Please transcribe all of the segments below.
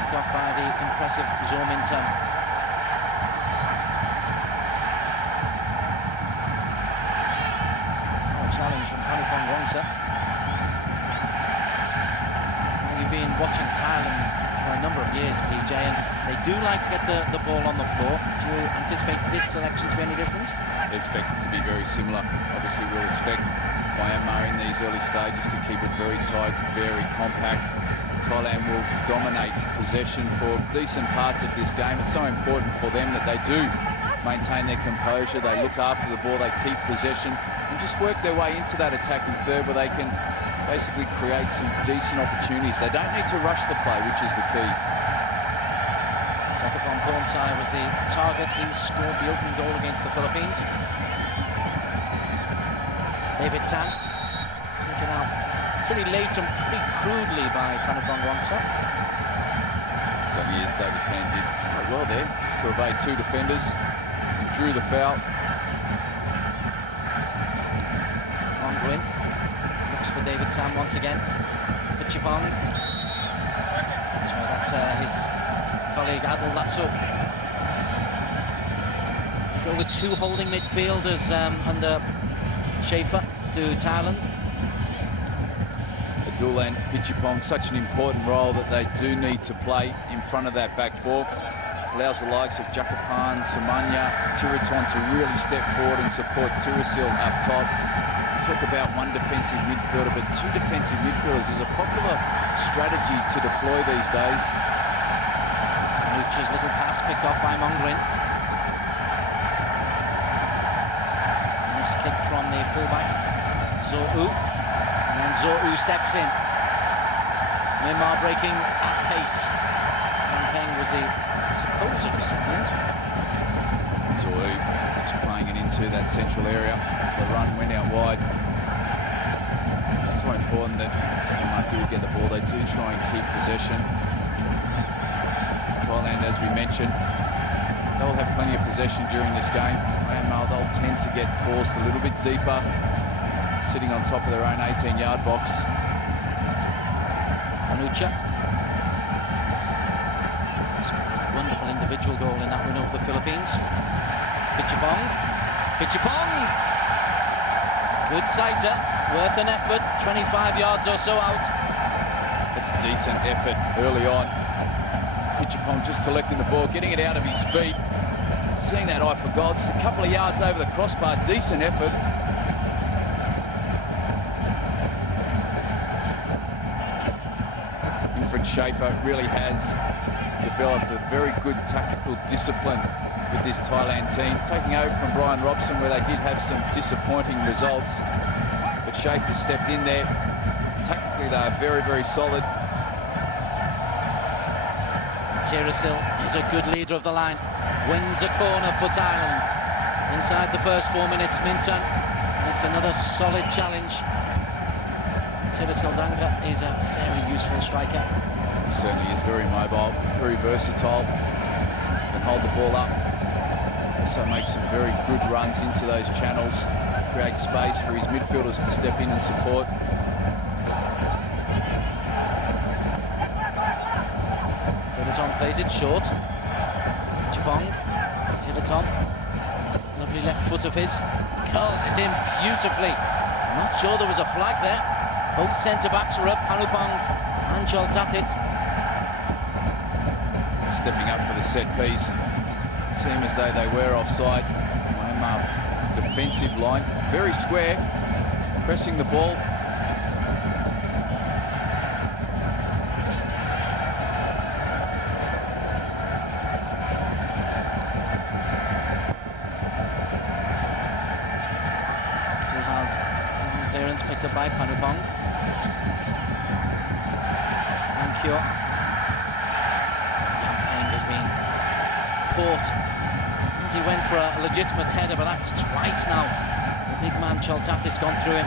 Off by the impressive Zorminton. Oh, a challenge from Panupong Wongsa. Now, you've been watching Thailand for a number of years, PJ, and they do like to get the ball on the floor. Do you anticipate this selection to be any different? I expect it to be very similar. Obviously, we'll expect Myanmar in these early stages to keep it very tight, very compact. Thailand will dominate possession for decent parts of this game. It's so important for them that they do maintain their composure, they look after the ball, they keep possession and just work their way into that attacking third where they can basically create some decent opportunities. They don't need to rush the play, which is the key. Jakafon Pornsai was the target. He scored the opening goal against the Philippines. David Tan taken out pretty late and pretty crudely by Panupong Wongsa. Certainly is. David Tan did quite well there, just to evade two defenders and drew the foul. Mongwin looks for David Tan once again. Pichipong. So that's his colleague Adil Lasso. We go with two holding midfielders under Schaefer to Thailand. Adul and Pichipong, such an important role that they do need to play in front of that back four. Allows the likes of Jakapan, Samanya, Tiraton to really step forward and support Tirasil up top. Talk about one defensive midfielder, but two defensive midfielders is a popular strategy to deploy these days. Manucha's little pass picked off by Mongrin. Nice kick from the fullback, Zo'u. And then Zo'u steps in. Myanmar breaking at pace. Peng was the supposed recipient. Zo'u just playing it into that central area. The run went out wide. So important that Myanmar do get the ball. They do try and keep possession. Thailand, as we mentioned, they'll have plenty of possession during this game. Myanmar, they'll tend to get forced a little bit deeper, sitting on top of their own 18-yard box. Manucha. Scored a wonderful individual goal in that win over the Philippines. Pichipong. Pichipong! Good sighter, worth an effort, 25 yards or so out. That's a decent effort early on. Pichipong just collecting the ball, getting it out of his feet. Seeing that eye for goal, just a couple of yards over the crossbar, decent effort. Infant Schaefer really has developed a very good tactical discipline with this Thailand team, taking over from Brian Robson where they did have some disappointing results. But Schaefer stepped in there. Tactically, they are very, very solid. Tirasil is a good leader of the line. Wins a corner for Thailand. Inside the first 4 minutes, Minton makes another solid challenge. Tirasil Danga is a very useful striker. He certainly is very mobile, very versatile. Can hold the ball up. Also makes some very good runs into those channels. Create space for his midfielders to step in and support. Tiraton plays it short. Jabong. Tiraton. Lovely left foot of his. Curls it in beautifully. Not sure there was a flag there. Both centre-backs were up, Panupong and Choltatit. Stepping up for the set piece. It seemed as though they were offside. Myanmar defensive line, very square, pressing the ball. Tiha's long clearance picked up by Panupong. And Kyo. Yampeng has been caught as he went for a legitimate header, but that's twice now. The big man Choltatit's gone through him.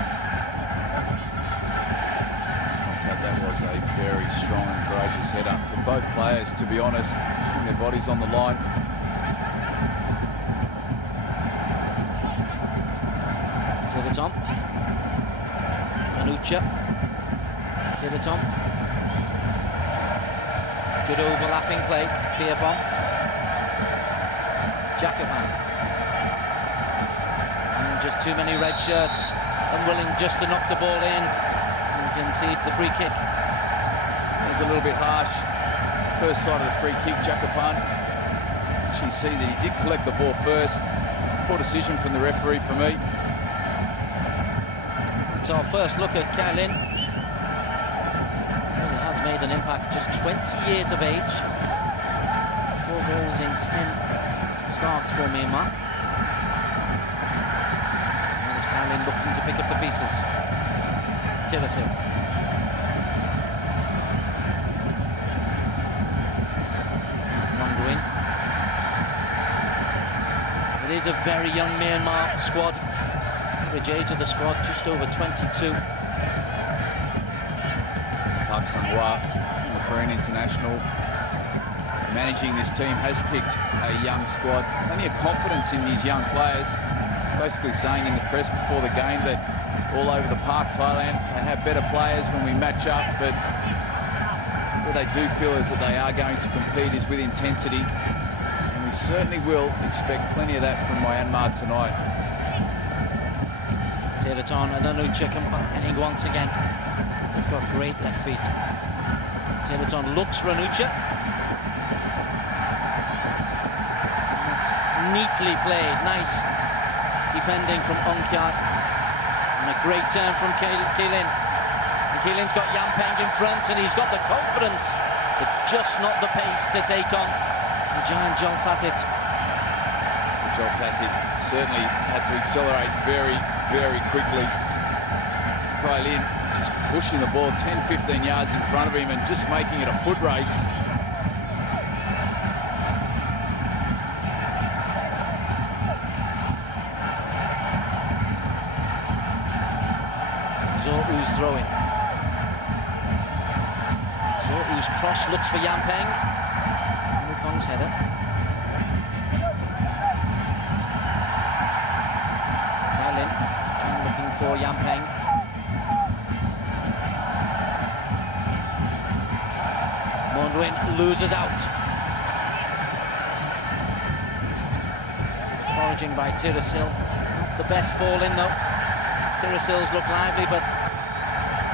That was a very strong and courageous header for both players, to be honest, putting their bodies on the line. Tiraton. Manucha. Tiraton. Good overlapping play. Pierpont. Jacoban. And just too many red shirts. Unwilling just to knock the ball in. And concedes the free kick. It was a little bit harsh. First side of the free kick, Jacoban. Actually see that he did collect the ball first. It's a poor decision from the referee for me. It's our first look at Kailin. Really has made an impact. Just 20 years of age. 4 goals in 10 starts for Myanmar. There's Kailin looking to pick up the pieces. Tirasil. Monguin. It is a very young Myanmar squad. Average age of the squad just over 22. Park Sang-hwa, former Korean international, managing this team, has picked a young squad. Plenty of confidence in these young players. Basically saying in the press before the game that all over the park, Thailand, they have better players when we match up, but what they do feel is that they are going to compete is with intensity. And we certainly will expect plenty of that from Myanmar tonight. Tiraton and Anucha combining once again. He's got great left feet. Tiraton looks for Anucha. That's neatly played. Nice defending from Ongkyat. And a great turn from Kailin. And Kailin's got Yampeng in front and he's got the confidence, but just not the pace to take on the giant Joltatit. Joltatit certainly had to accelerate very, very quickly. Kailin just pushing the ball 10-15 yards in front of him and just making it a foot race. Zo'u's throwing. Zo'u's cross looks for Yampeng. Nupong's header. Kailin again looking for Yampeng. Monduin loses out. Foraging by Tirasil. Not the best ball in though. Tirasil's look lively, but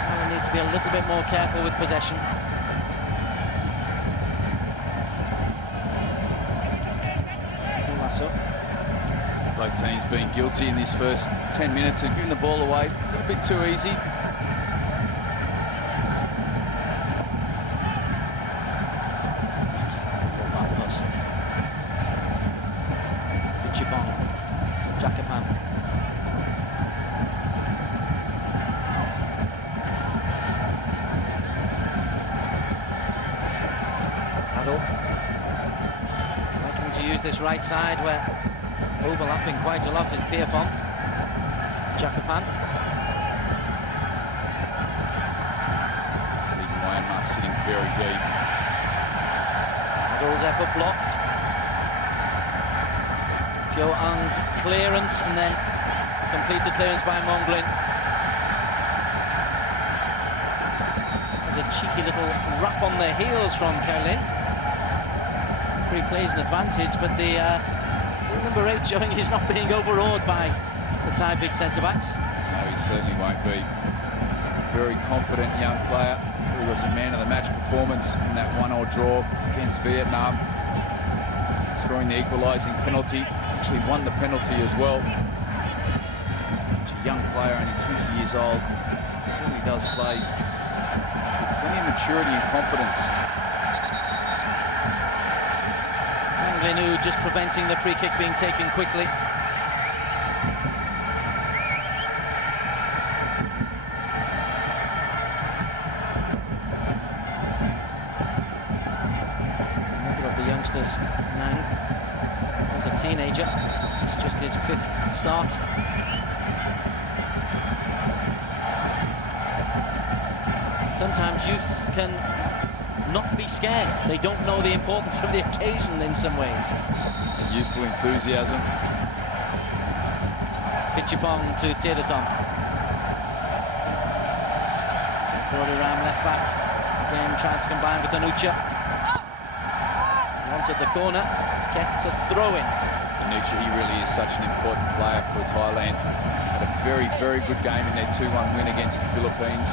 Thailand need to be a little bit more careful with possession. Both teams being guilty in this first 10 minutes of giving the ball away a little bit too easy. What a ball that was. Ichibong, Jacoban. Liking to use this right side where overlapping quite a lot is Pierpont. Jacoban. See Myanmar sitting very deep. Adol's effort blocked. Pyo-ang's clearance and then completed clearance by Monglin. There's a cheeky little rap on the heels from Kailin. Free plays an advantage, but the number 8 showing he's not being overawed by the Thai big centre-backs. No, he certainly won't be. Very confident young player. He was a man of the match performance in that 1-1 draw against Vietnam. Scoring the equalising penalty. Actually won the penalty as well. Such a young player, only 20 years old. Certainly does play with plenty of maturity and confidence. Manglinu just preventing the free kick being taken quickly. Another of the youngsters, Nang, is a teenager. It's just his 5th start. Sometimes youth can not be scared. They don't know the importance of the occasion in some ways. A youthful enthusiasm. Pichipong to Tiraton. Brody Ram left back. Again trying to combine with Anucha. wanted the corner, gets a throw-in. Anucha, he really is such an important player for Thailand. Had a very, very good game in their 2-1 win against the Philippines.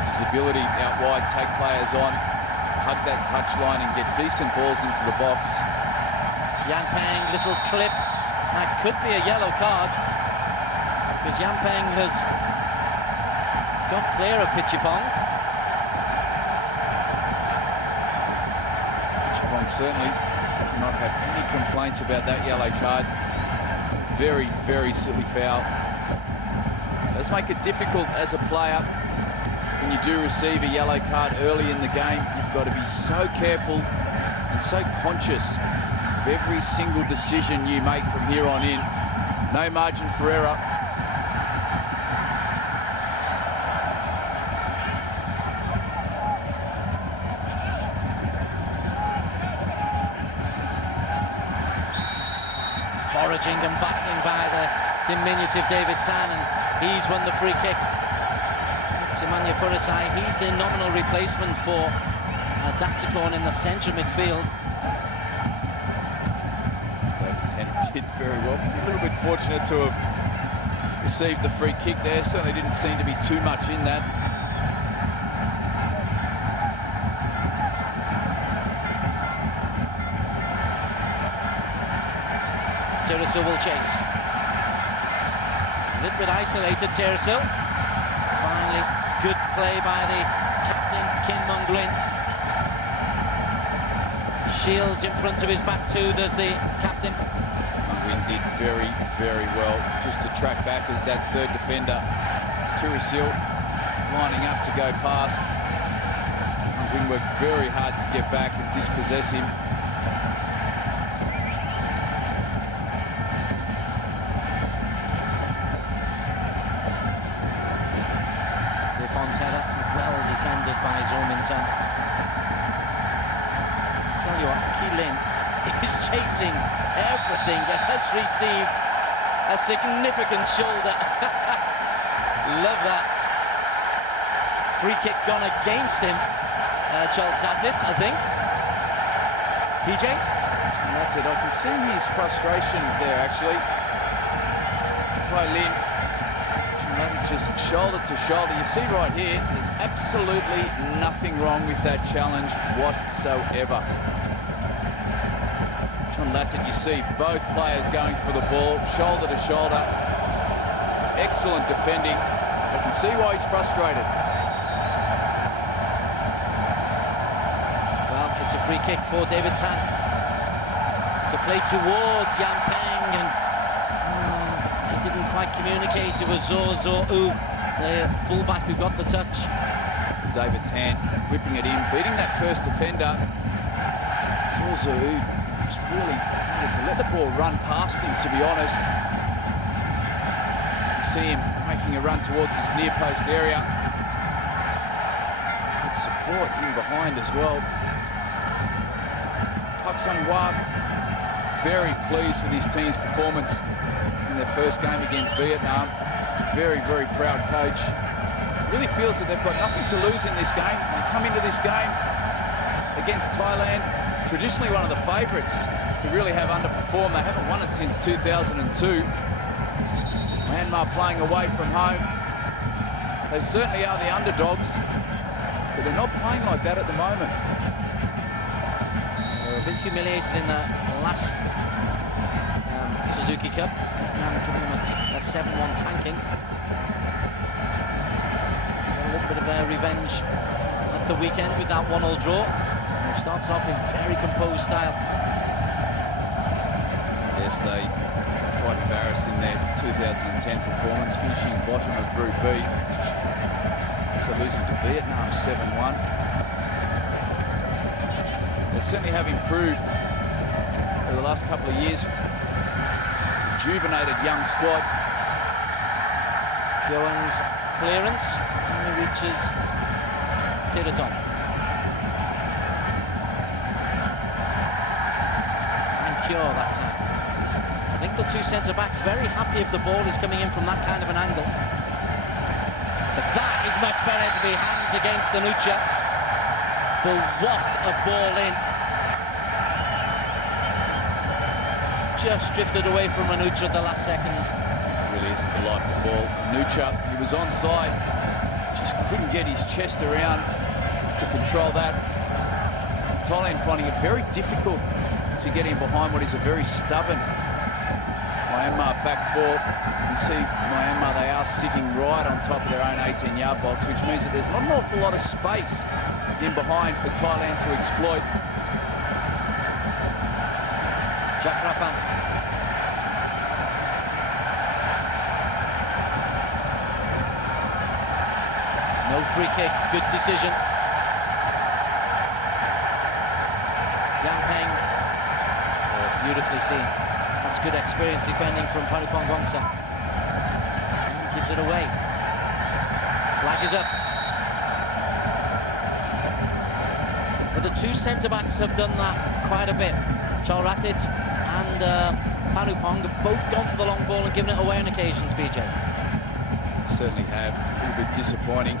It's his ability out wide, take players on, hug that touchline and get decent balls into the box. Yampang, little clip. That could be a yellow card because Yampang has got clear of Pitchipong. Pitchipong certainly cannot have any complaints about that yellow card. Very, very silly foul. Does make it difficult as a player when you do receive a yellow card early in the game. You've got to be so careful and so conscious of every single decision you make from here on in. No margin for error. Foraging and battling by the diminutive David Tan, and he's won the free kick. Semenya Purisai, he's the nominal replacement for Datakon in the centre midfield. David Tan did very well. A little bit fortunate to have received the free kick there. Certainly didn't seem to be too much in that. Teresil will chase. He's a little bit isolated, Teresil. Finally, good play by the captain, Kin Mongwin. Shields in front of his back too, does the captain. Mongwin did very, very well just to track back as that third defender. Teresil lining up to go past. Mongwin worked very hard to get back and dispossess him. Header, well defended by Zorminton. I tell you what, Keelin is chasing everything and has received a significant shoulder. Love that. Free kick gone against him. Charles Tatit, I think. PJ? That's it. I can see his frustration there, actually. Lin. Just shoulder to shoulder. You see right here, there's absolutely nothing wrong with that challenge whatsoever. John Lattett, you see both players going for the ball, shoulder to shoulder. Excellent defending. I can see why he's frustrated. Well, it's a free kick for David Tan to play towards Yampang, and didn't quite communicate. It was Zorzou, the fullback, who got the touch. David Tan whipping it in, beating that first defender. Zorzou just really needed to let the ball run past him, to be honest. You see him making a run towards his near post area. Good support in behind as well. Pak Sung-hwa very pleased with his team's performance in their first game against Vietnam. Very, very proud coach. Really feels that they've got nothing to lose in this game. They come into this game against Thailand, traditionally one of the favourites, who really have underperformed. They haven't won it since 2002. Myanmar playing away from home. They certainly are the underdogs, but they're not playing like that at the moment. They were a bit humiliated in the last Suzuki Cup. Vietnam giving them a 7-1 tanking. Got a little bit of their revenge at the weekend with that 1-1 draw. And they've started off in very composed style. Yes, they quite embarrassed in their 2010 performance, finishing bottom of Group B. So losing to Vietnam 7-1. They certainly have improved over the last couple of years. Rejuvenated young squad. Kyoang's clearance only reaches Tiraton. And Kyo that time. I think the two centre-backs very happy if the ball is coming in from that kind of an angle. But that is much better to be hands against Anucha. But what a ball in. Just drifted away from Anucha at the last second. Really is a delightful ball. Anucha, he was onside, just couldn't get his chest around to control that. Thailand finding it very difficult to get in behind what is a very stubborn Myanmar back four. You can see Myanmar, they are sitting right on top of their own 18-yard box, which means that there's not an awful lot of space in behind for Thailand to exploit. Jack Raffan. No free kick, good decision. Yampeng. Oh, beautifully seen. That's good experience defending from Panupong Wongsa. And he gives it away. Flag is up. But the two centre-backs have done that quite a bit. Chalrakit and Panupong have both gone for the long ball and given it away on occasions, BJ. Certainly have. A little bit disappointing.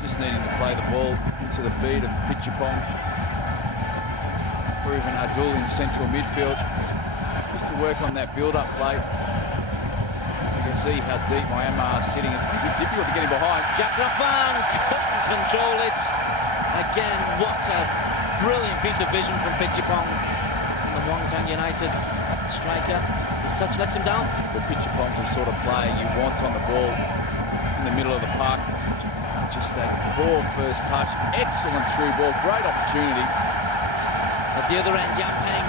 Just needing to play the ball into the feet of Pitchapong or even Adul in central midfield, just to work on that build-up play. You can see how deep Myanmar are sitting. It's making it difficult to get him behind. Jack Raffan couldn't control it. Again, what a brilliant piece of vision from Pitchapong, the Wongtan United striker. His touch lets him down. But Pitchapong's the sort of player you want on the ball in the middle of the park. Just that poor first touch. Excellent through ball. Great opportunity. At the other end, Yampeng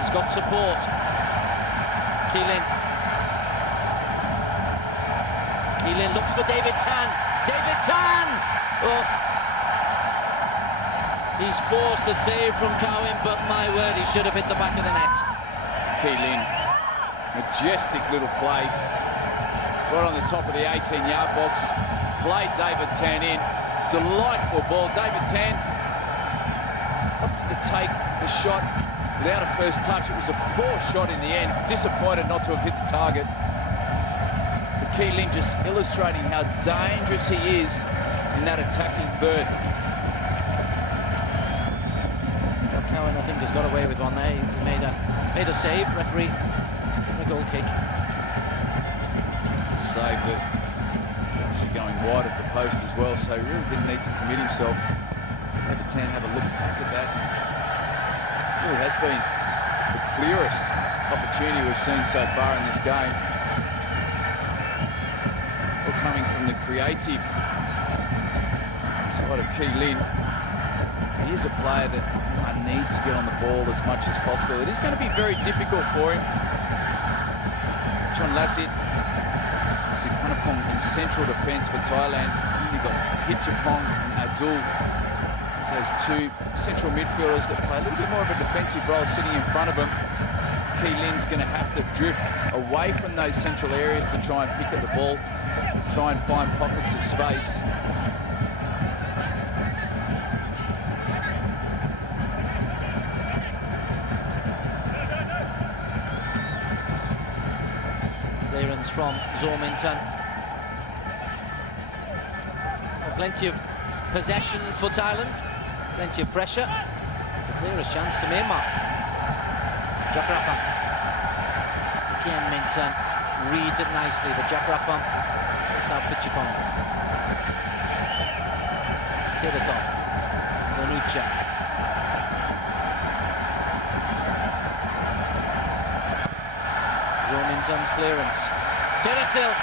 has got support. Keelan. Keelan looks for David Tan. David Tan! Oh. He's forced the save from Cowan, but my word, he should have hit the back of the net. Keelan. Majestic little play. Right on the top of the 18-yard box. Played David Tan in. Delightful ball. David Tan opted to take the shot without a first touch. It was a poor shot in the end. Disappointed not to have hit the target. But Keelan just illustrating how dangerous he is in that attacking third. Well, Cowan, I think, has got away with one there. He made a save. Referee given a goal kick. It was a save that obviously going wide of the post as well, so he really didn't need to commit himself. David Tan, have a look back at that. It really has been the clearest opportunity we've seen so far in this game. Well, coming from the creative side of Keelan, he is a player that needs to get on the ball as much as possible. It is going to be very difficult for him. John Latsit. See Panupong in central defence for Thailand. You've got Pitchapong and Adul as those two central midfielders that play a little bit more of a defensive role sitting in front of them. Keelan's going to have to drift away from those central areas to try and pick at the ball, try and find pockets of space. Clearance from Zorminton. Plenty of possession for Thailand, plenty of pressure. The clearest chance to Myanmar. Jack Raffan. Again, Minton reads it nicely, but Jack Raffan picks out Pitchapong. Tiraton. Bonuccia. Zorminton's clearance. Tirasil!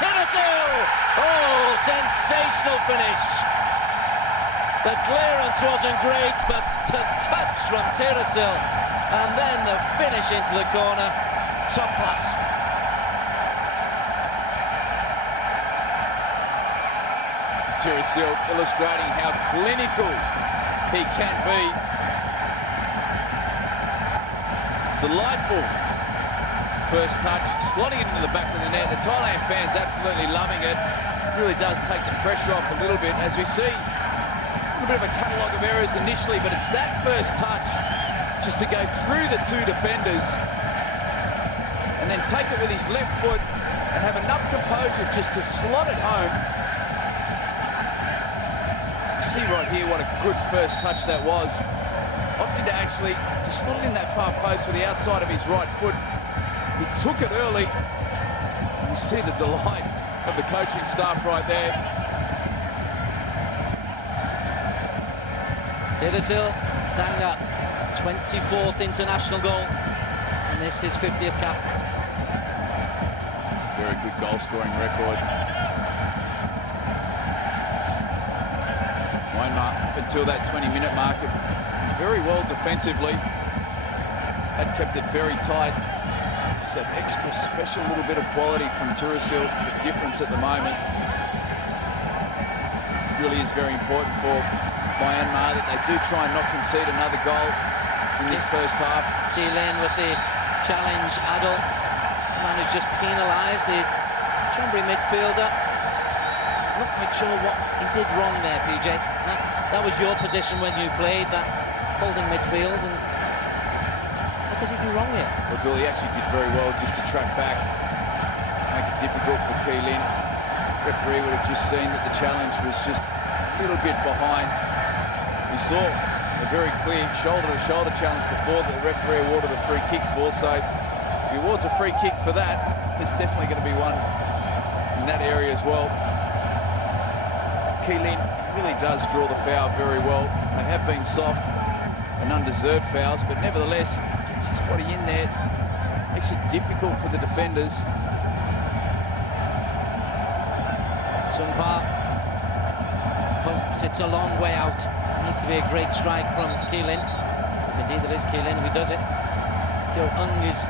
Oh, sensational finish. The clearance wasn't great, but the touch from Tirasil, and then the finish into the corner, top class. Tirasil illustrating how clinical he can be. Delightful first touch, slotting it into the back of the net. The Thailand fans absolutely loving it. Really does take the pressure off a little bit, as we see a little bit of a catalogue of errors initially, but it's that first touch just to go through the two defenders and then take it with his left foot and have enough composure just to slot it home. see right here what a good first touch that was. Opted to actually just slot it in that far post with the outside of his right foot. He took it early. And you see the delight of the coaching staff right there. Thirasil Danga, 24th international goal, and this is his 50th cap. It's a very good goal-scoring record. Myanmar, up until that 20-minute mark, done very well defensively. Had kept it very tight. Just that extra special little bit of quality from Thirasil, the difference at the moment. Really is very important for Myanmar that they do try and not concede another goal in this first half. Keelan with the challenge. Adil, the man who's just penalised the Chonburi midfielder. Not quite sure what he did wrong there, PJ. That was your position when you played, that holding midfield. And what does he do wrong here? Well, Dooley actually did very well just to track back, make it difficult for Keelan. Referee would have just seen that the challenge was just a little bit behind. We saw a very clear shoulder-to-shoulder challenge before that the referee awarded a free kick for, so if he awards a free kick for that, there's definitely going to be one in that area as well. Keelan really does draw the foul very well. They have been soft and undeserved fouls, but nevertheless, he gets his body in there, makes it difficult for the defenders. Sunpa hopes it's a long way out. Needs to be a great strike from Keelan. If indeed it is Keelan who does it. Kyo Ung is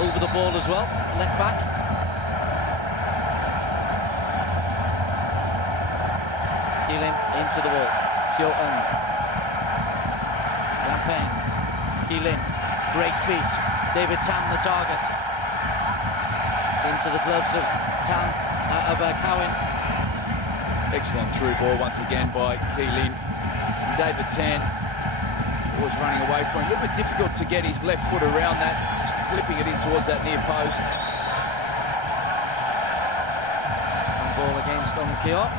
over the ball as well, left back. Keelan into the wall. Kyo Ung. Yampeng. Keelan. Great feet. David Tan the target. It's into the gloves of Cowan. Excellent through ball once again by Keelan. David Tan was running away from him. A little bit difficult to get his left foot around that, just clipping it in towards that near post. And ball against Kyo.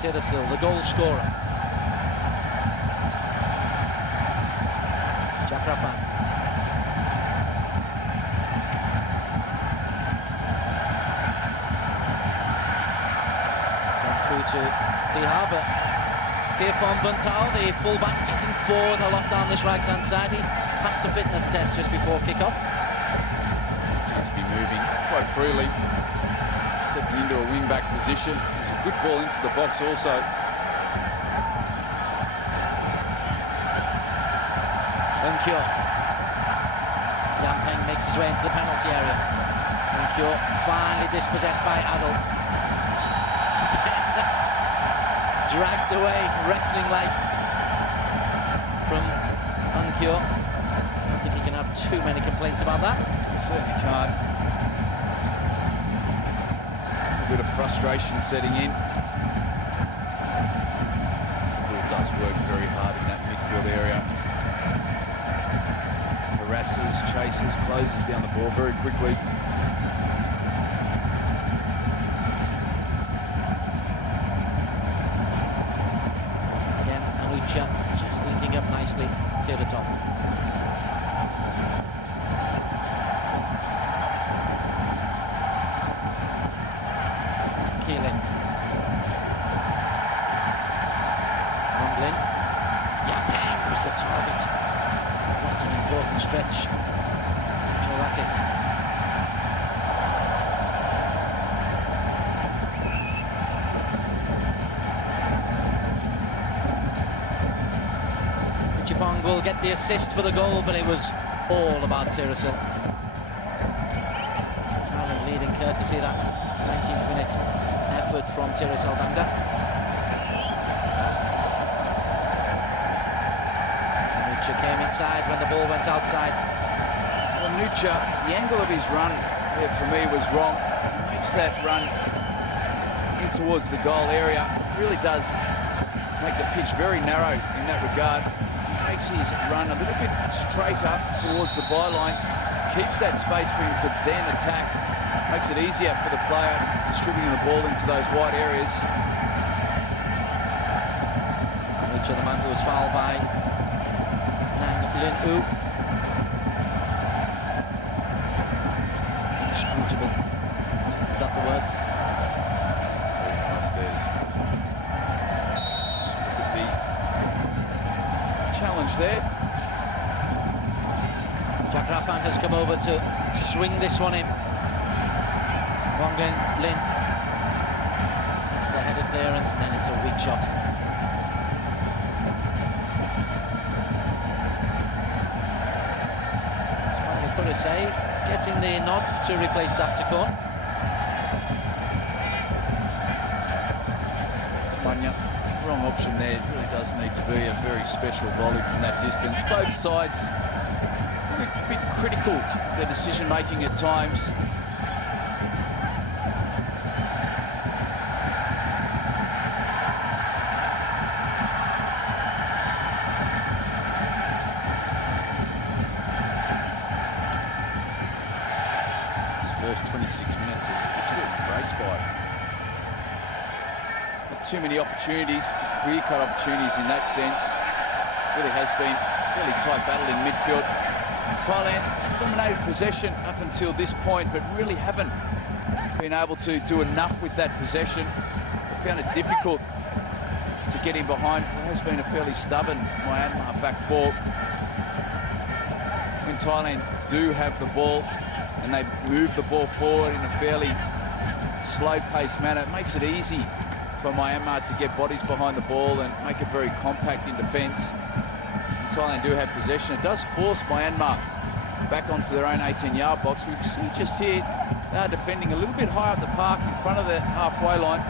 Thirasil, the goal scorer. Jakrafan. It's gone through to Tihar, but Pierfon Buntao, the full-back, getting forward a lot down this right-hand side. He passed the fitness test just before kick-off. Seems to be moving quite freely, stepping into a wing-back position. It was a good ball into the box also. Unkyo. Yampeng makes his way into the penalty area. Unkyo finally dispossessed by Adil. Dragged away, wrestling-like from Unkyo. I don't think he can have too many complaints about that. He certainly can't. A bit of frustration setting in. Abdul does work very hard in that midfield area. Harasses, chases, closes down the ball very quickly. Just linking up nicely to the top. Keelan. Ronglin. Yampeng was the target. What an important stretch. Joe at it. Chipong will get the assist for the goal, but it was all about Thirasil. Thailand leading courtesy that 19th minute effort from Thirasil Danga. Nucha came inside when the ball went outside. Well, Nucha, the angle of his run there for me was wrong. He makes that run in towards the goal area. Really does make the pitch very narrow in that regard. Makes his run a little bit straighter towards the byline, keeps that space for him to then attack, makes it easier for the player distributing the ball into those wide areas. Ucha, the man who was fouled by Nang Lin U. Inscrutable. Is that the word? Very nice, there's. Look at the challenge there. Jack Raffan has come over to swing this one in. Wongan Lin makes the header clearance, and then it's a weak shot. Smanya Purisay getting the nod to replace Datsukon. Smanya, wrong option there. It really does need to be a very special volley from that distance. Both sides a bit critical of their decision-making at times. First 26 minutes is absolutely raced by. Not too many opportunities, clear-cut opportunities in that sense. Really has been a fairly tight battle in midfield. Thailand dominated possession up until this point, but really haven't been able to do enough with that possession. They found it difficult to get in behind what has been a fairly stubborn Myanmar back four. When Thailand do have the ball, and they move the ball forward in a fairly slow-paced manner, it makes it easy for Myanmar to get bodies behind the ball and make it very compact in defence. Thailand do have possession. It does force Myanmar back onto their own 18-yard box. We see just here they are defending a little bit higher up the park in front of the halfway line.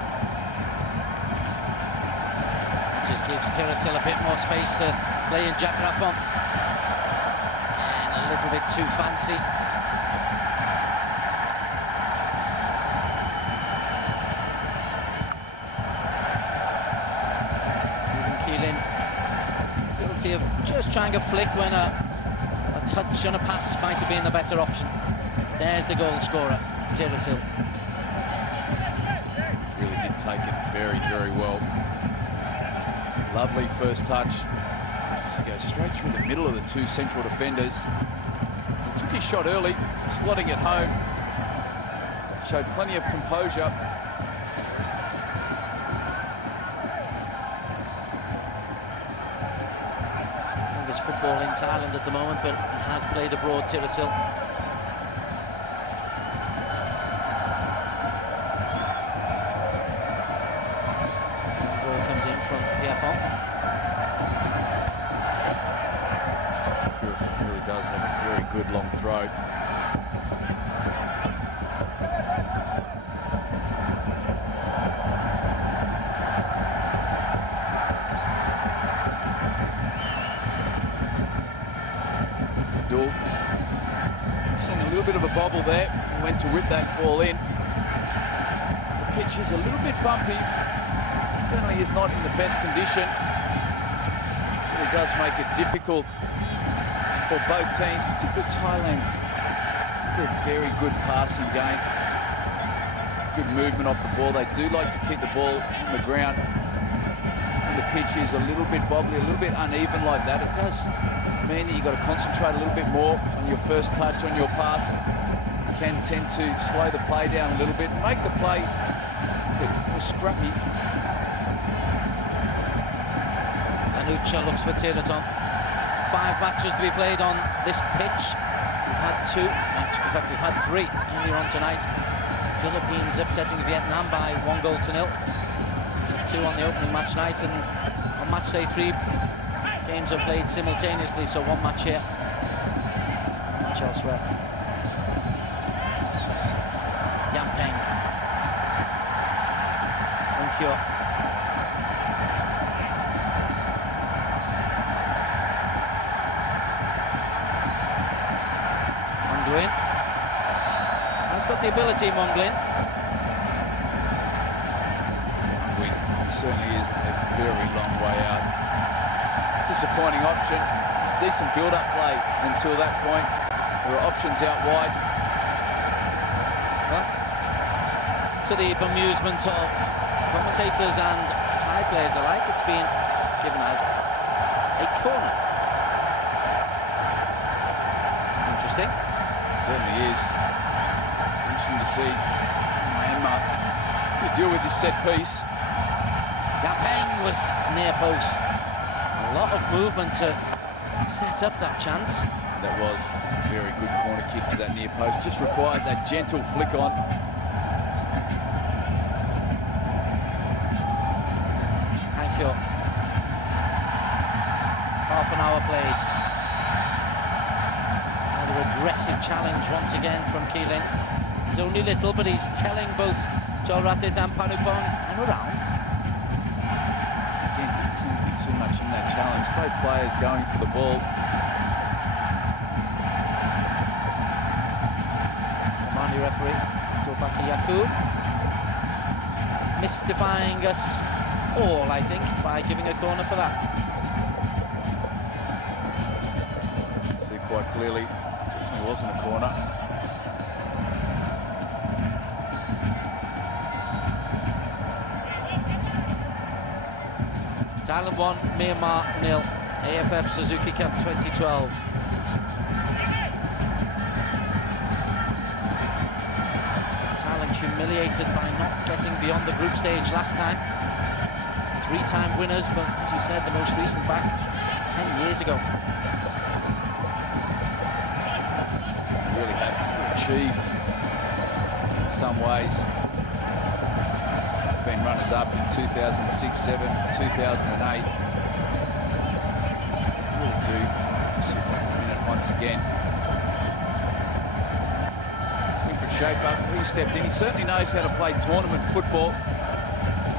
It just gives Tirasil a bit more space to play in Jack Raffan. And a little bit too fancy. Guilty of just trying a flick when a touch and a pass might have been the better option. There's the goal scorer, Tirasil. Really did take it very, very well. Lovely first touch. So goes straight through the middle of the two central defenders. He took his shot early, slotting it home. Showed plenty of composure. Football in Thailand at the moment, but he has played abroad, Tirasil. The ball comes in from Pierpont. Pierpont really does have a very good long throw. Seeing a little bit of a bobble there. He went to whip that ball in. The pitch is a little bit bumpy. It certainly is not in the best condition. It really does make it difficult for both teams, particularly Thailand. It's a very good passing game. Good movement off the ball. They do like to keep the ball on the ground. And the pitch is a little bit bobbly, a little bit uneven like that. It does mean that you've got to concentrate a little bit more on your first touch, on your pass. You can tend to slow the play down a little bit and make the play a bit more scrappy. And Ucha looks for Tiraton. 5 matches to be played on this pitch. We've had 2, in fact we've had 3 earlier on tonight. Philippines upsetting Vietnam by 1-0. 2 on the opening match night, and on match day 3 games are played simultaneously, so 1 match here, 1 match elsewhere. Yampeng. Unkyo. Monglin. Has got the ability, Monglin. Certainly is a very long way out. Disappointing option. It was decent build-up play until that point. There were options out wide. Well, to the bemusement of commentators and Thai players alike, it's been given as a corner. Interesting. Certainly is. Interesting to see Myanmar could deal with this set piece. Yapeng was near post. A lot of movement to set up that chance. That was a very good corner kick to that near post. Just required that gentle flick on. Thank you. Half an hour played. Another aggressive challenge once again from Keeling. He's only little, but he's telling both Chalratit and Panupong, I'm around. Again, didn't seem to be too much in that challenge. Both players going for the ball. Omani referee, Topaki Yakub, mystifying us all, I think, by giving a corner for that. See quite clearly, definitely wasn't a corner. Thailand 1, Myanmar 0, AFF Suzuki Cup 2012. Thailand humiliated by not getting beyond the group stage last time. 3-time winners, but as you said, the most recent back 10 years ago. Really have achieved in some ways. Been runners-up in 2006, 7, 2008. Really do see if they can win it once again. Winfried Schaefer, he stepped in. He certainly knows how to play tournament football.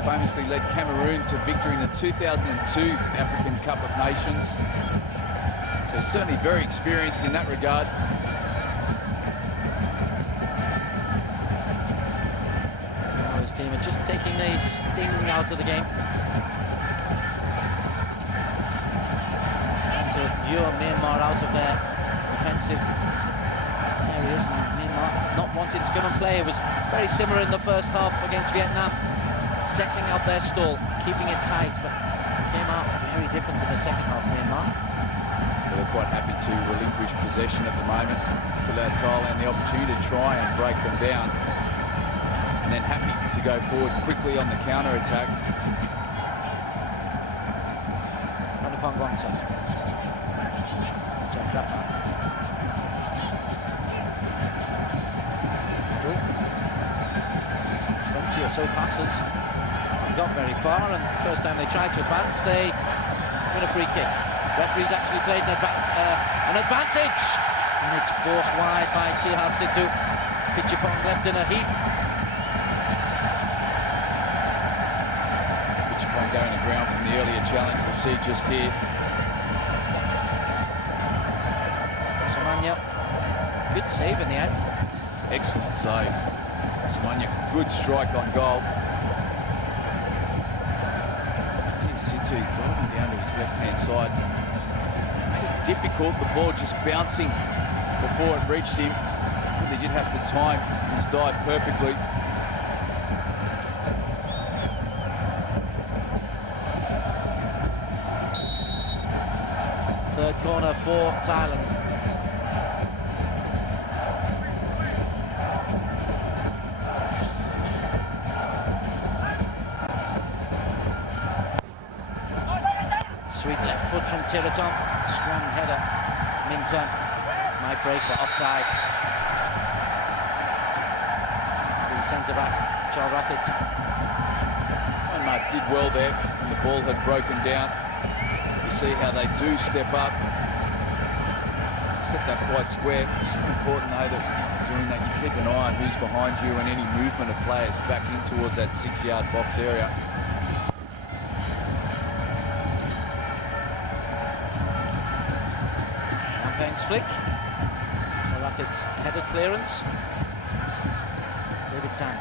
Famously led Cameroon to victory in the 2002 African Cup of Nations. So certainly very experienced in that regard. His team are just taking a sting out of the game. Trying to lure Myanmar out of their defensive areas, and Myanmar not wanting to come and play. It was very similar in the first half against Vietnam, setting out their stall, keeping it tight, but it came out very different in the second half, Myanmar. They're quite happy to relinquish possession at the moment. Just allow Thailand the opportunity to try and break them down. And then happy to go forward quickly on the counter-attack. Panupong Wangsa. Jack Rafa. This is 20 or so passes. Haven't got very far, and the first time they tried to advance, they win a free kick. Referee's actually played an advantage! And it's forced wide by Tihar Sidhu. Pitchipong left in a heap. Going to ground from the earlier challenge, we'll see just here. Samanya, good save in the end. Excellent save. Samanya, good strike on goal. Situ diving down to his left-hand side. Made it difficult, the ball just bouncing before it reached him. Really did have to time his dive perfectly. Third corner for Thailand. Sweet left foot from Tiraton. Strong header. Minton might break, but offside. It's the centre-back, Chalratit. Myanmar did well there when the ball had broken down. You see how they do step up. Stepped up quite square. It's so important, though, that when you're doing that, you keep an eye on who's behind you and any movement of players back in towards that 6-yard box area. Yampeng's flick. Chalratit's headed clearance. David Tan.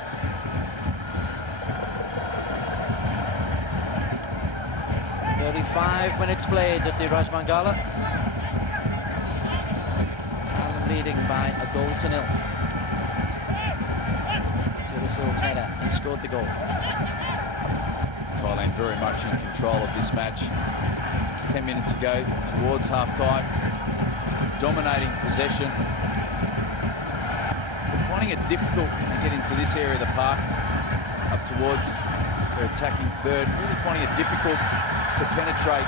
Five minutes played at the Rajmangala. Thailand leading by a goal to 0. Tirasil's header, he scored the goal. Thailand very much in control of this match. 10 minutes to go towards half-time. Dominating possession. They're finding it difficult when they get into this area of the park, up towards their attacking third. Really finding it difficult to penetrate.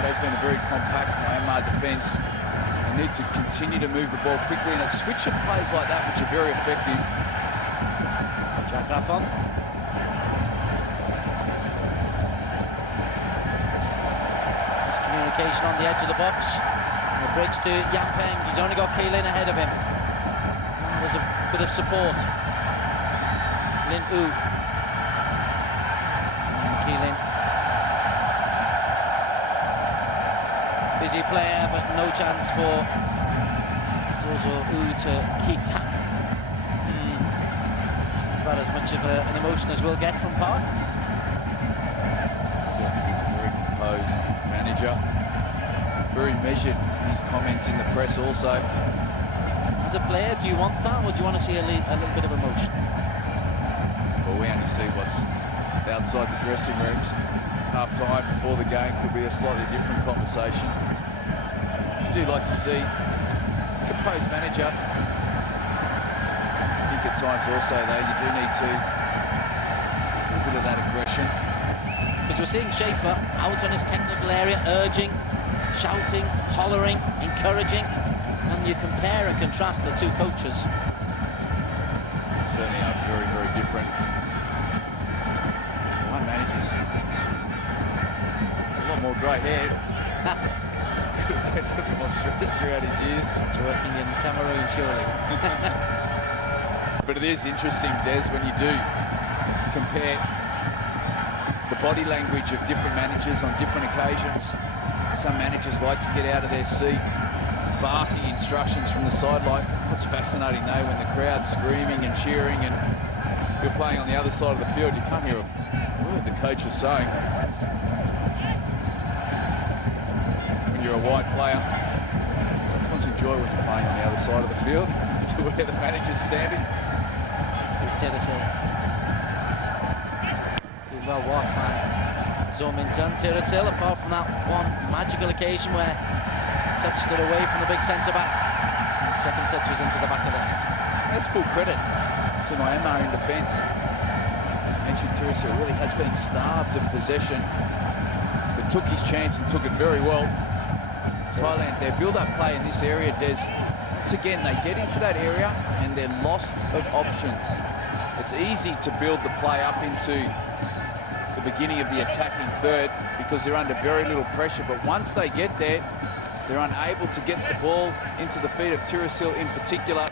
It has been a very compact Myanmar defence. They need to continue to move the ball quickly, and it's switch-up plays like that which are very effective. Jack Raffon. Miscommunication on the edge of the box. And it breaks to Yampeng. He's only got Keelan ahead of him. And there's a bit of support. Lin U. And Keelan. Busy player, but no chance for Zozo U to keep that. It's about as much of an emotion as we'll get from Park. Certainly he's a very composed manager. Very measured in his comments in the press also. As a player, do you want that, or do you want to see a little bit of emotion? Well, we only see what's outside the dressing rooms. Half-time before the game could be a slightly different conversation. I do like to see a composed manager. I think at times also, though, you do need to see a little bit of that aggression. Because we're seeing Schaefer out on his technical area, urging, shouting, hollering, encouraging, and you compare and contrast the two coaches. Certainly are very, very different. One manager's a lot more grey hair. Could have been a bit more stress throughout his years. It's working in Cameroon, surely. But it is interesting, Des, when you do compare the body language of different managers on different occasions. Some managers like to get out of their seat, barking instructions from the sideline. What's fascinating, though, when the crowd's screaming and cheering and you're playing on the other side of the field, you can't hear a word the coach is saying. When you're a wide player, sometimes enjoy when you're playing on the other side of the field to where the manager's standing. Here's Terrasil. Well walked by Zominton. Terrasil, apart from that one magical occasion where he touched it away from the big centre-back. The second touch was into the back of the net. That's full credit to Myanmar in defence. As you mentioned, Terrasil really has been starved of possession, but took his chance and took it very well. Thailand, their build-up play in this area, Des, once again, they get into that area and they're lost of options. It's easy to build the play up into the beginning of the attacking third because they're under very little pressure, but once they get there, they're unable to get the ball into the feet of Terrasil in particular.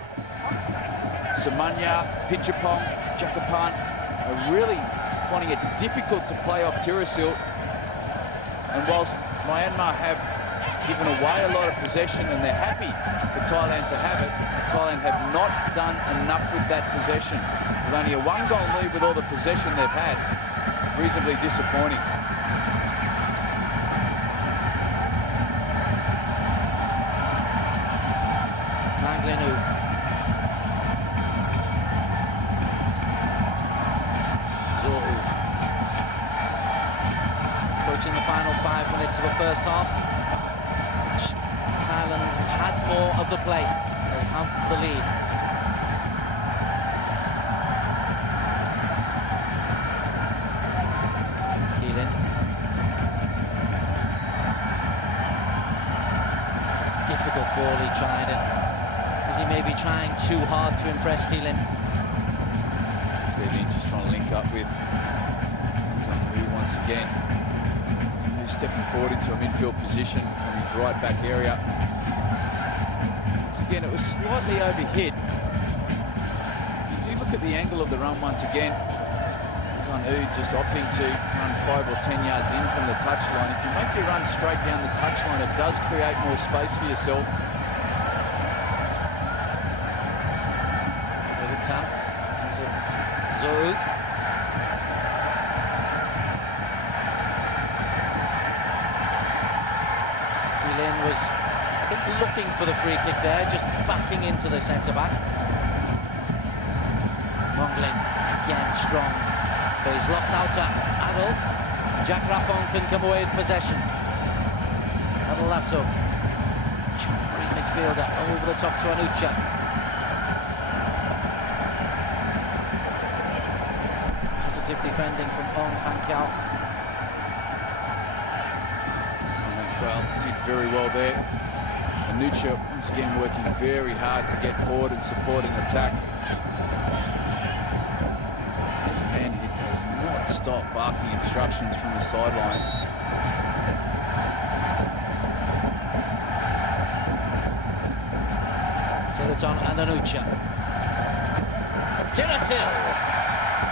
Samanya, Pitchapong, Jakapan are really finding it difficult to play off Terrasil. And whilst Myanmar have given away a lot of possession and they're happy for Thailand to have it, Thailand have not done enough with that possession. With only a one-goal lead with all the possession they've had, reasonably disappointing. Nanglinu. Zohu. Approaching the final 5 minutes of the first half, which Thailand had more of the play. They have the lead. Keelan. It's a difficult ball he tried it. Is he maybe trying too hard to impress Keelan? Keelan just trying to link up with Sanzanhu once again. Sanzanhu stepping forward into a midfield position from his right back area. Once again, it was slightly overhit. You do look at the angle of the run once again. Sanzanhu just opting to run 5 or 10 yards in from the touchline. If you make your run straight down the touchline, it does create more space for yourself. Tam. Zohu. Keelan was, I think, looking for the free kick there, just backing into the centre-back. Mongling, again, strong. But he's lost out to Adil. Jack Raffon can come away with possession. Lasso. Chombery midfielder over the top to Anucha. Positive defending from Ong Han Kiao. Well, did very well there. Anucha once again working very hard to get forward and support an attack. There's a man who does not stop barking instructions from the sideline. Tiraton and Anucha. Tirasil!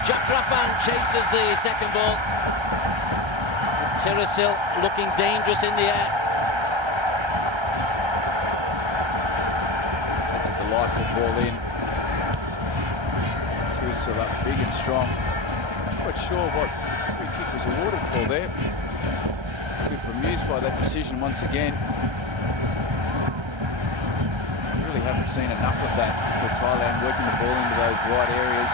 Jack Raffan chases the second ball. Tirasil looking dangerous in the air. That's a delightful ball in. Tirasil up big and strong. Not quite sure what free kick was awarded for there. A bit bemused by that decision once again. Haven't seen enough of that for Thailand, working the ball into those wide areas.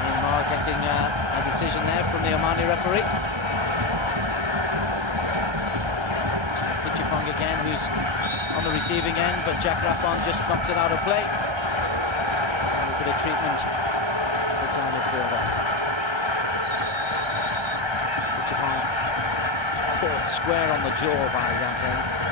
Myanmar getting a decision there from the Omani referee. Pitchipong again, who's on the receiving end, but Jack Raffon just knocks it out of play. A little bit of treatment for the Thai midfielder. Pitchipong is caught square on the jaw by Yampeng.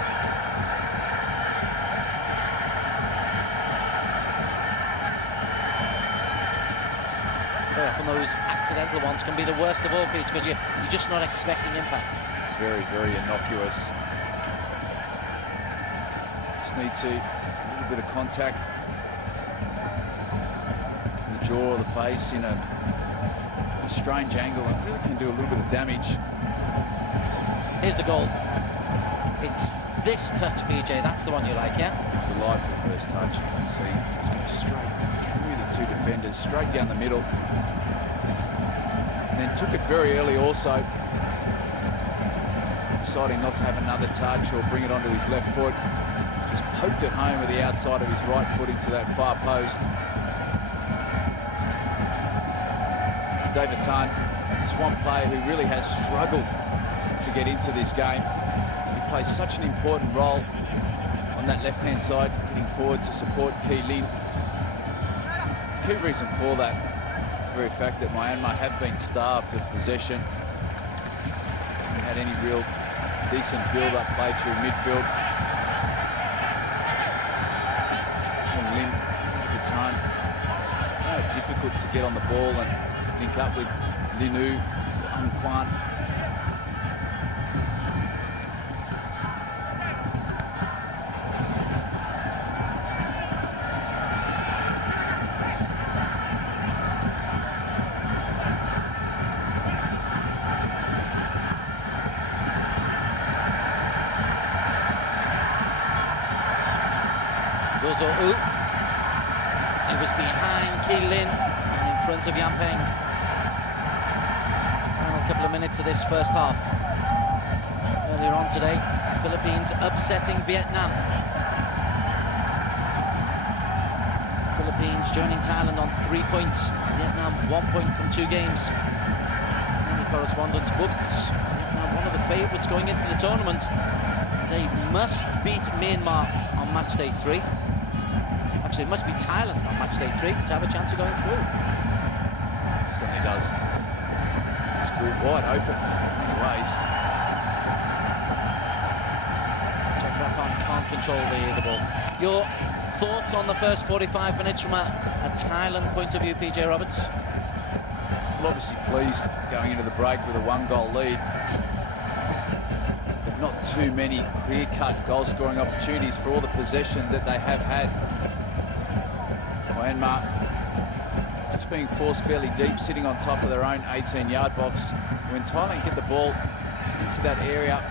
Very often those accidental ones can be the worst of all, Pete, because you're just not expecting impact. Very, very innocuous. Just need a little bit of contact in the jaw or the face in a strange angle. It really can do a little bit of damage. Here's the goal. It's this touch, PJ. That's the one you like, yeah? Delightful first touch. You can see just going straight through the two defenders, straight down the middle. And then took it very early also, deciding not to have another touch or bring it onto his left foot. Just poked it home with the outside of his right foot into that far post. David Tan is one player who really has struggled to get into this game. He plays such an important role on that left-hand side, getting forward to support Ki Lin. Key reason for that, the very fact that Myanmar have been starved of possession. Haven't had any real decent build-up play through midfield. And Lim, David Tan, found it difficult to get on the ball and link up with Linu or Ang Kwan. It was behind Ki Lin and in front of Yampeng. Final couple of minutes of this first half. Earlier on today, Philippines upsetting Vietnam. Philippines joining Thailand on 3 points. Vietnam 1 point from 2 games. Many correspondents' books. Vietnam one of the favourites going into the tournament. And they must beat Myanmar on match day 3. Actually, it must be Thailand on match day 3 to have a chance of going through. Certainly does. This group wide open in many ways. Jack Raffan can't control the ball. Your thoughts on the first 45 minutes from a Thailand point of view, PJ Roberts? Well, obviously pleased going into the break with a 1-goal lead. But not too many clear-cut goal-scoring opportunities for all the possession that they have had. Myanmar just being forced fairly deep, sitting on top of their own 18-yard box. When Thailand get the ball into that area,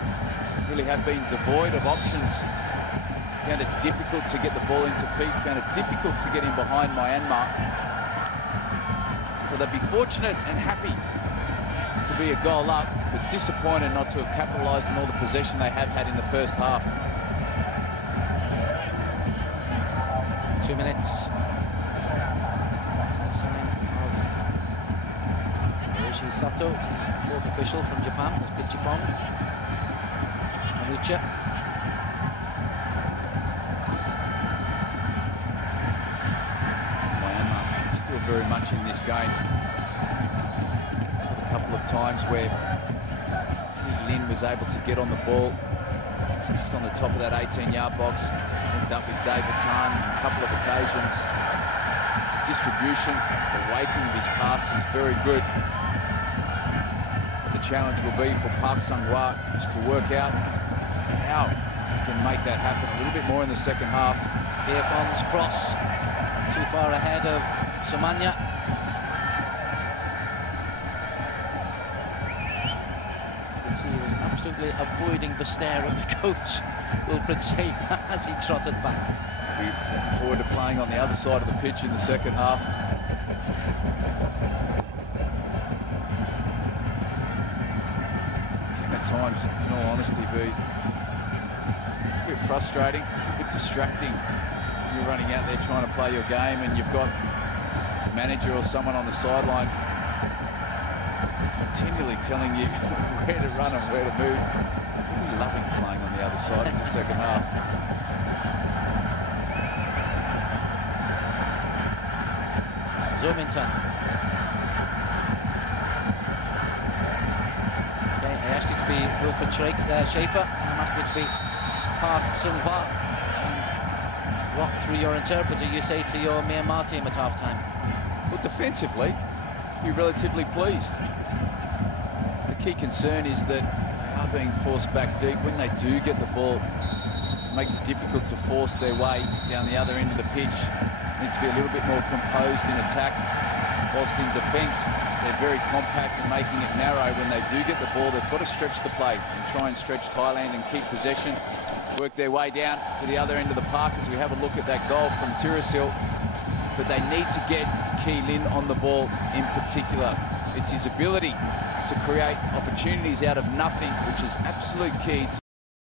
really have been devoid of options. Found it difficult to get the ball into feet, found it difficult to get in behind Myanmar. So they'd be fortunate and happy to be a goal up, but disappointed not to have capitalised on all the possession they have had in the first half. 2 minutes. Sign of Sato, the fourth official from Japan, is Pitchipong. Manucha. Myanmar still very much in this game. A couple of times where Lin was able to get on the ball just on the top of that 18-yard box, linked up with David Tan on a couple of occasions. His distribution, the weighting of his pass is very good. But the challenge will be for Park Sang-hwa is to work out how he can make that happen a little bit more in the second half. Earphone's cross, too far ahead of Sumanya. See, he was absolutely avoiding the stare of the coach, Wilfred Schaefer, as he trotted back. We're looking forward to playing on the other side of the pitch in the second half. Can at times, in all honesty, be a bit frustrating, a bit distracting. You're running out there trying to play your game and you've got a manager or someone on the sideline continually telling you where to run and where to move. We'll be loving playing on the other side in the second half. Zominton. Okay, I asked you to be Wilfred Schaefer. I'm asking you to be Park Sang-hwa. And what, through your interpreter, you say to your Myanmar team at half-time? Well, defensively, you're relatively pleased. The key concern is that they are being forced back deep. When they do get the ball, it makes it difficult to force their way down the other end of the pitch. Need to be a little bit more composed in attack. Whilst in defence, they're very compact and making it narrow. When they do get the ball, they've got to stretch the play and try and stretch Thailand and keep possession. Work their way down to the other end of the park as we have a look at that goal from Tirasil. But they need to get Ki Lin on the ball in particular. It's his ability to create opportunities out of nothing, which is absolute key to